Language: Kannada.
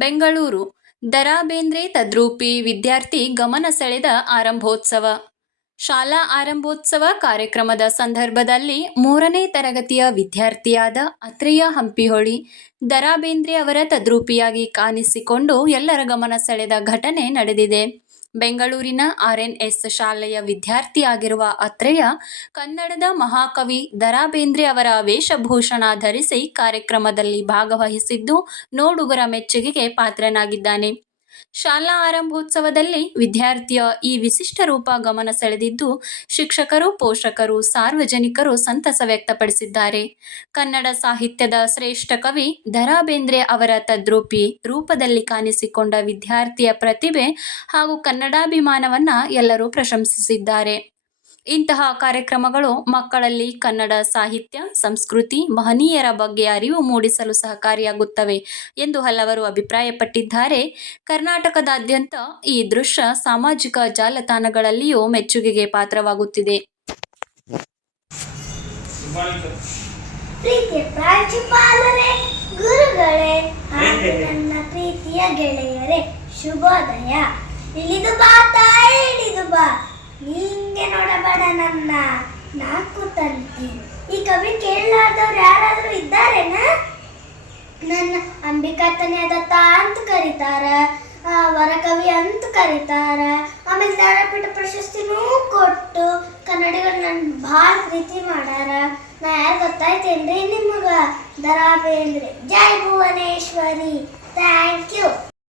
ಬೆಂಗಳೂರು ದ.ರಾ ಬೇಂದ್ರೆ ತದ್ರೂಪಿ ವಿದ್ಯಾರ್ಥಿ ಗಮನ ಸೆಳೆದ ಆರಂಭೋತ್ಸವ. ಶಾಲಾ ಆರಂಭೋತ್ಸವ ಕಾರ್ಯಕ್ರಮದ ಸಂದರ್ಭದಲ್ಲಿ 3ನೇ ತರಗತಿಯ ವಿದ್ಯಾರ್ಥಿಯಾದ ಅತ್ರೇಯ ಹಂಪಿಹೊಳಿ ದ.ರಾ ಬೇಂದ್ರೆ ಅವರ ತದ್ರೂಪಿಯಾಗಿ ಕಾಣಿಸಿಕೊಂಡು ಎಲ್ಲರ ಗಮನ ಸೆಳೆದ ಘಟನೆ ನಡೆದಿದೆ. ಬೆಂಗಳೂರಿನ ಆರ್.ಎನ್.ಎಸ್. ಶಾಲೆಯ ವಿದ್ಯಾರ್ಥಿಯಾಗಿರುವ ಅತ್ರೇಯ ಕನ್ನಡದ ಮಹಾಕವಿ ದ.ರಾ ಬೇಂದ್ರೆ ಅವರ ವೇಷಭೂಷಣ ಧರಿಸಿ ಕಾರ್ಯಕ್ರಮದಲ್ಲಿ ಭಾಗವಹಿಸಿದ್ದು ನೋಡುಗರ ಮೆಚ್ಚುಗೆಗೆ ಪಾತ್ರನಾಗಿದ್ದಾನೆ. ಶಾಲಾ ಆರಂಭೋತ್ಸವದಲ್ಲಿ ವಿದ್ಯಾರ್ಥಿಯ ಈ ವಿಶಿಷ್ಟ ರೂಪ ಗಮನ ಸೆಳೆದಿದ್ದು ಶಿಕ್ಷಕರು, ಪೋಷಕರು, ಸಾರ್ವಜನಿಕರು ಸಂತಸ ವ್ಯಕ್ತಪಡಿಸಿದ್ದಾರೆ. ಕನ್ನಡ ಸಾಹಿತ್ಯದ ಶ್ರೇಷ್ಠ ಕವಿ ದ.ರಾ ಬೇಂದ್ರೆ ಅವರ ತದ್ರೂಪಿ ರೂಪದಲ್ಲಿ ಕಾಣಿಸಿಕೊಂಡ ವಿದ್ಯಾರ್ಥಿಯ ಪ್ರತಿಭೆ ಹಾಗೂ ಕನ್ನಡಾಭಿಮಾನವನ್ನ ಎಲ್ಲರೂ ಪ್ರಶಂಸಿಸಿದ್ದಾರೆ. ಇಂತಹ ಕಾರ್ಯಕ್ರಮಗಳು ಮಕ್ಕಳಲ್ಲಿ ಕನ್ನಡ ಸಾಹಿತ್ಯ, ಸಂಸ್ಕೃತಿ, ಮಹನೀಯರ ಬಗ್ಗೆ ಅರಿವು ಮೂಡಿಸಲು ಸಹಕಾರಿಯಾಗುತ್ತವೆ ಎಂದು ಹಲವರು ಅಭಿಪ್ರಾಯಪಟ್ಟಿದ್ದಾರೆ. ಕರ್ನಾಟಕದಾದ್ಯಂತ ಈ ದೃಶ್ಯ ಸಾಮಾಜಿಕ ಜಾಲತಾಣಗಳಲ್ಲಿಯೂ ಮೆಚ್ಚುಗೆಗೆ ಪಾತ್ರವಾಗುತ್ತಿದೆ. ಪ್ರೀತಿಯ ಪ್ರಾಂಶುಪಾಲರೇ, ಗುರುಗಳೇ ಹಾಗೂ ನನ್ನ ಪ್ರೀತಿಯ ಗೆಳೆಯರೇ, ಶುಭೋದಯ. ಇಳಿದು ಬಾ ತಾಯಿ, ಇಳಿದು ಬಾ, ನಿಂಗೆ ನೋಡಬೇಡ ನನ್ನ ನಾಲ್ಕು ತಂತಿ. ಈ ಕವಿ ಕೇಳಲಾರ್ದವ್ರು ಯಾರಾದ್ರೂ ಇದ್ದಾರೇನಾ? ನನ್ನ ಅಂಬಿಕಾತನೆಯ ದತ್ತ ಅಂತ ಕರೀತಾರ, ವರಕವಿ ಅಂತ ಕರೀತಾರ. ಆಮೇಲೆ ಜ್ಞಾನಪೀಠ ಪ್ರಶಸ್ತಿನೂ ಕೊಟ್ಟು ಕನ್ನಡಿಗರು ನನ್ನ ಭಾಳ ಪ್ರೀತಿ ಮಾಡ್ಯಾರ. ನಾ ಯಾರು ಗೊತ್ತಾಯ್ತೇನ್ರಿ ನಿಮಗ? ದ.ರಾ ಬೇಂದ್ರೆ. ಜೈ ಭುವನೇಶ್ವರಿ. Thank you.